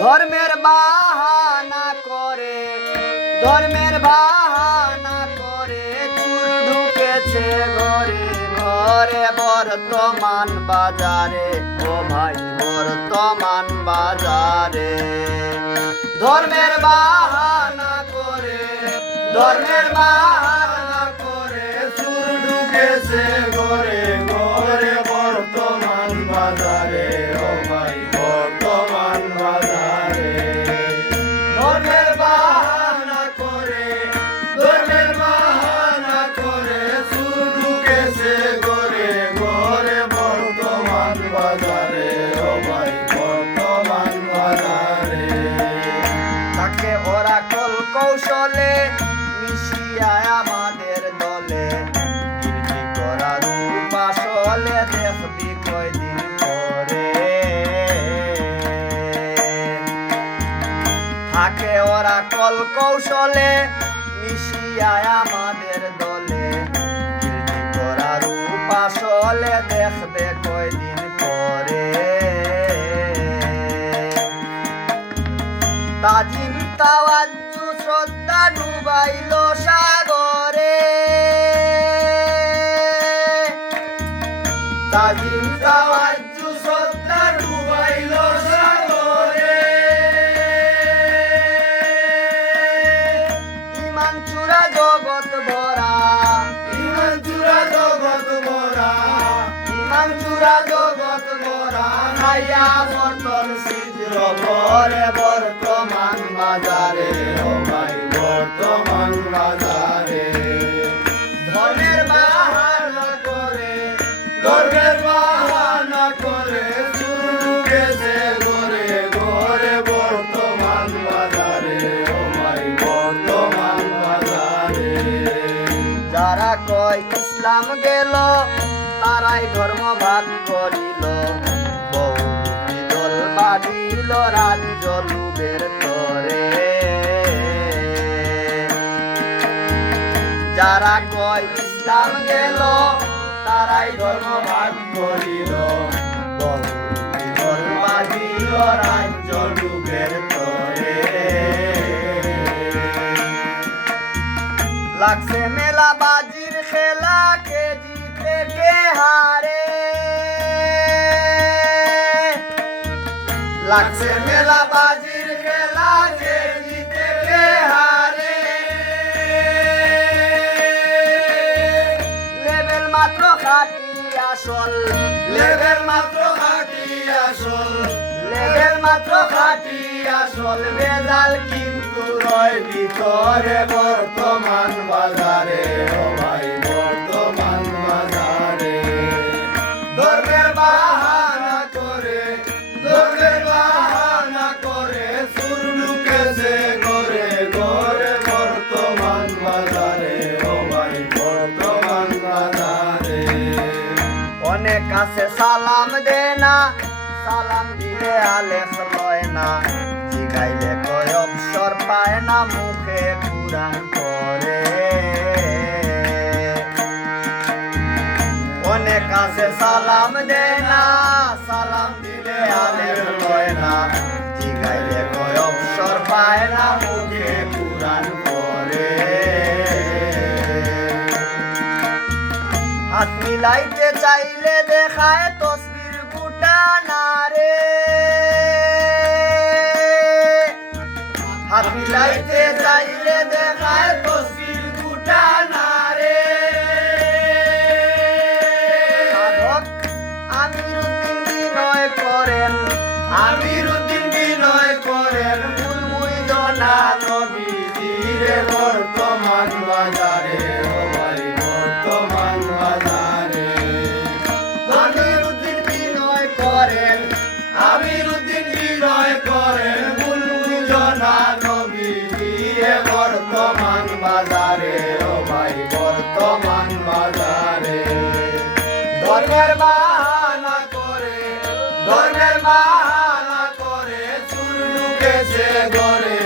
ধর্মের বাহানা করে চুর ঢুকেছে ঘরে ঘরে বর্তমান বাজারে, ও ভাই বর্তমান বাজারে। ধর্মের বাহানা করে চুর ঢুকেছে ঘরে ঘরে বর্তমান বাজারে, ও ভাই বর্তমান বাজারে। ধর্মের বাহানা করে চুর ঢুকেছে ঘরে ঘরে বর্তমান বাজারে, ও ভাই বর্তমান বাজারে। তাকে ওরা কল কৌশলে মিশিয়া আমাদের দলে কীর্তি করা রূপ আসলে দেখবি কয়দিন পরে। থাকে ওরা কল কৌশলে মিশিয়া আমাদের দলে কীর্তি করা রূপ আসলে দেখবে কয়দিন পরে। তাজিম তাওয়াজ্জু শ্রদ্ধা ডুবাইল সাগরে, তাজিম তাওয়াজ্জু শ্রদ্ধা ডুবাইল সাগরে। ইমান চূড়া জগৎ ভরা নাইয়া বর্তন ছিদ্র ভরে বর্তমান বাজারে, ও ভাই বর্তমান বাজারে। ধর্মের বাহানা করে চুর ঢুকেছে ঘরে ঘরে বর্তমান বাজারে, ও ভাই বর্তমান বাজারে। যারা কয় ইসলাম গেল তারাই ধর্ম ভাগ করিল, বহুমুখী দল বাঁধিল রাজ্য লুবের তরে। যারা কয় ইসলাম গেল তারাই ধর্ম ভাগ করিল, বহুমুখী দল বাঁধিল রাজ্য লুবের তরে। লাগছে মেলা বাজির খেলা, কে জিতে কে হারে। লাগছে মেলা বাজির খেলা, কে জিতে কে হারে। লেভেল মাত্র খাটি আসল, বেজাল কিন্তু রয় ভিতরে বর্তমান বাজারে, ও ভাই বর্তমান বাজারে। ধর্মের বাহানা করে চুর ঢুকেছে ঘরে ঘরে বর্তমান বাজারে, ও ভাই বর্তমান বাজারে। অনেক আছে সালাম দে না, সালাম দিলে আলেখ লয় না, জিগাইলে কয় অবসর পায় না, মুখে কুরআন পড়ে। অনেক আছে সালাম দে না, সালাম দিলে আলেখ লয় না, জিগাইলে কয় অবসর পায় না, মুখে কুরআন পড়ে। হাত মিলাইতে চাইলে দেখায় তসবির বুটা না রে। হাত মিলাইতে চাইলে দেখায় তসবির বুটা না রে। সাধক আমিরুদ্দিন বিনয় করেন মুলমুই জনা নবীজিরে বর্তমান বাজারে, ও ভাই বর্তমান বাজারে। আমিরুদ্দিন বিনয় করেন মুলমুই জনা নবীজিরে বর্তমান বাজারে, ও ভাই বর্তমান বাজারে। ধর্মের বাহানা করে চুর ঢুকেছে ঘরে